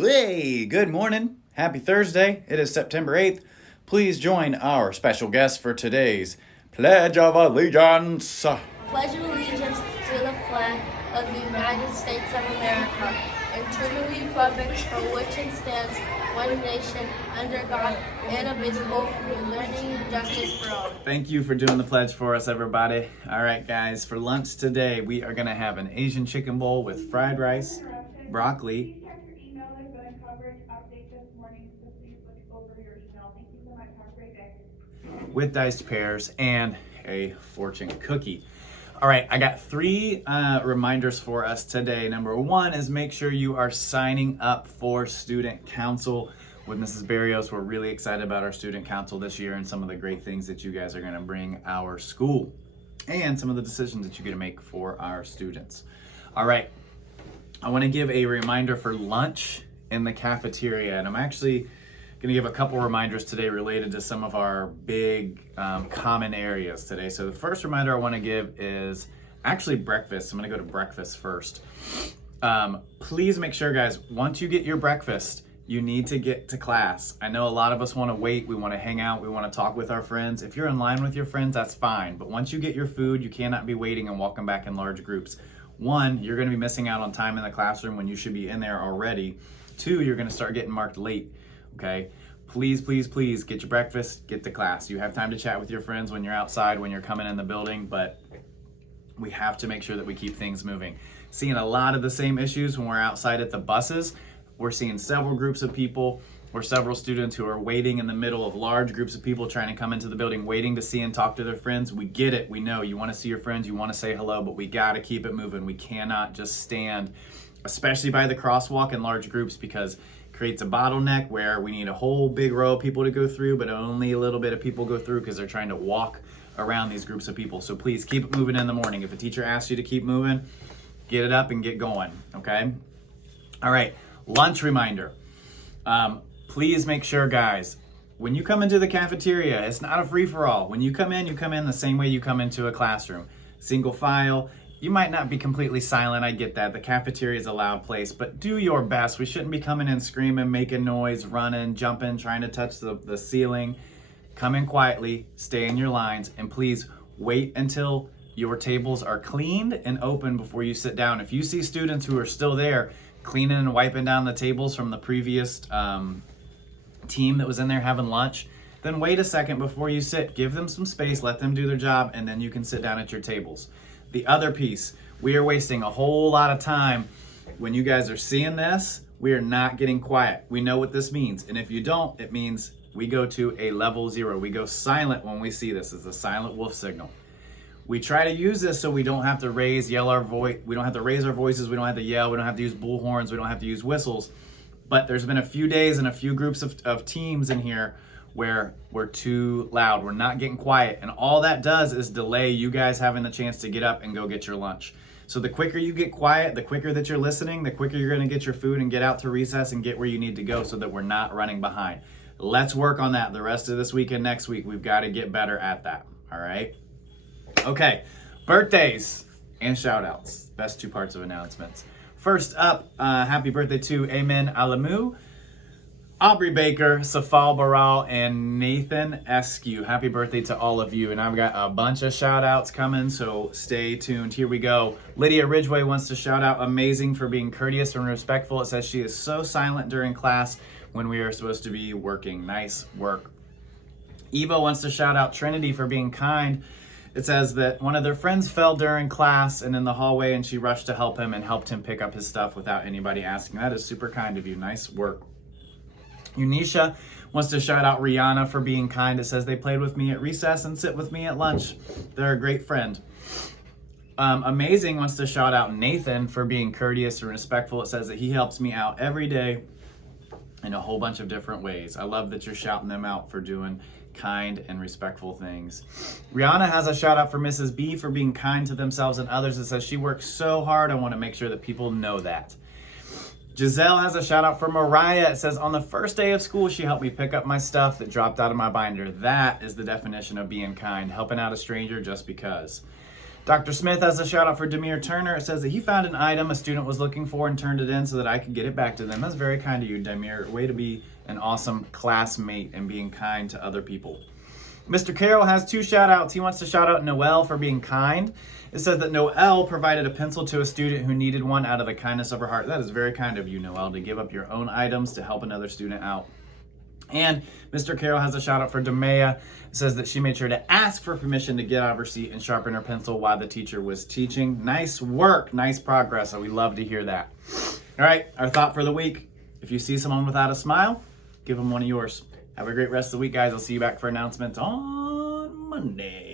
Hey, good morning. Happy Thursday. It is September 8th. Please join our special guest for today's Pledge of Allegiance. Pledge of allegiance to the flag of the United States of America and to the republic for which it stands, one nation, under God, indivisible, with liberty and justice for all. Thank you for doing the pledge for us, everybody. All right, guys, for lunch today, we are going to have an Asian chicken bowl with fried rice, broccoli, with diced pears, and a fortune cookie. All right, I got three reminders for us today. Number one is make sure you are signing up for student council with Mrs. Barrios. We're really excited about our student council this year and some of the great things that you guys are going to bring our school and some of the decisions that you're going to make for our students. All right, I want to give a reminder for lunch in the cafeteria, and I'm actually going to give a couple reminders today related to some of our big common areas today. So the first reminder I want to give is actually breakfast. I'm going to go to breakfast first. Please make sure, guys, once you get your breakfast, you need to get to class. I know a lot of us want to wait. We want to hang out. We want to talk with our friends. If you're in line with your friends, that's fine. But once you get your food, you cannot be waiting and walking back in large groups. One, you're going to be missing out on time in the classroom when you should be in there already. Two, you're going to start getting marked late. Okay, please get your breakfast, get to class. You have time to chat with your friends when you're outside, when you're coming in the building, but we have to make sure that we keep things moving. Seeing a lot of the same issues when we're outside at the buses. We're seeing several groups of people or several students who are waiting in the middle of large groups of people trying to come into the building, waiting to see and talk to their friends. We get it. We know you want to see your friends, you want to say hello, but we got to keep it moving. We cannot just stand, especially by the crosswalk in large groups, because creates a bottleneck where we need a whole big row of people to go through, but only a little bit of people go through because they're trying to walk around these groups of people. So please keep it moving in the morning. If a teacher asks you to keep moving, get it up and get going, okay? All right, lunch reminder. Please make sure, guys, when you come into the cafeteria, it's not a free-for-all. When you come in the same way you come into a classroom. Single file. You might not be completely silent, I get that. The cafeteria is a loud place, but do your best. We shouldn't be coming in screaming, making noise, running, jumping, trying to touch the ceiling. Come in quietly, stay in your lines, and please wait until your tables are cleaned and open before you sit down. If you see students who are still there cleaning and wiping down the tables from the previous team that was in there having lunch, then wait a second before you sit. Give them some space, let them do their job, and then you can sit down at your tables. The other piece, we are wasting a whole lot of time. When you guys are seeing this, we are not getting quiet. We know what this means. And if you don't, it means we go to a level 0. We go silent when we see this. It's a silent wolf signal. We try to use this so we don't have to yell our voice. We don't have to raise our voices. We don't have to yell. We don't have to use bullhorns. We don't have to use whistles. But there's been a few days and a few groups of teams in here where we're too loud, we're not getting quiet, and all that does is delay you guys having the chance to get up and go get your lunch. So the quicker you get quiet, the quicker that you're listening, the quicker you're going to get your food and get out to recess and get where you need to go so that we're not running behind. Let's work on that the rest of this week and next week. We've got to get better at that, all right? Okay, birthdays and shout outs. Best two parts of announcements. First up, happy birthday to Amen Alamu, Aubrey Baker, Safal Baral, and Nathan Eskew. Happy birthday to all of you. And I've got a bunch of shout outs coming, so stay tuned. Here we go. Lydia Ridgway wants to shout out Amazing for being courteous and respectful. It says she is so silent during class when we are supposed to be working. Nice work. Eva wants to shout out Trinity for being kind. It says that one of their friends fell during class and in the hallway, and she rushed to help him and helped him pick up his stuff without anybody asking. That is super kind of you. Nice work. Unisha wants to shout out Rihanna for being kind. It says they played with me at recess and sit with me at lunch. They're a great friend. Amazing wants to shout out Nathan for being courteous and respectful. It says that he helps me out every day in a whole bunch of different ways. I love that you're shouting them out for doing kind and respectful things. Rihanna has a shout out for Mrs. B for being kind to themselves and others. It says she works so hard. I want to make sure that people know that. Giselle has a shout out for Mariah. It says, on the first day of school, she helped me pick up my stuff that dropped out of my binder. That is the definition of being kind, helping out a stranger just because. Dr. Smith has a shout out for Demir Turner. It says that he found an item a student was looking for and turned it in so that I could get it back to them. That's very kind of you, Demir. Way to be an awesome classmate and being kind to other people. Mr. Carroll has 2 shout outs. He wants to shout out Noelle for being kind. It says that Noelle provided a pencil to a student who needed one out of the kindness of her heart. That is very kind of you, Noelle, to give up your own items to help another student out. And Mr. Carroll has a shout out for Demea. It says that she made sure to ask for permission to get out of her seat and sharpen her pencil while the teacher was teaching. Nice work, nice progress. So we love to hear that. All right, our thought for the week. If you see someone without a smile, give them one of yours. Have a great rest of the week, guys. I'll see you back for announcements on Monday.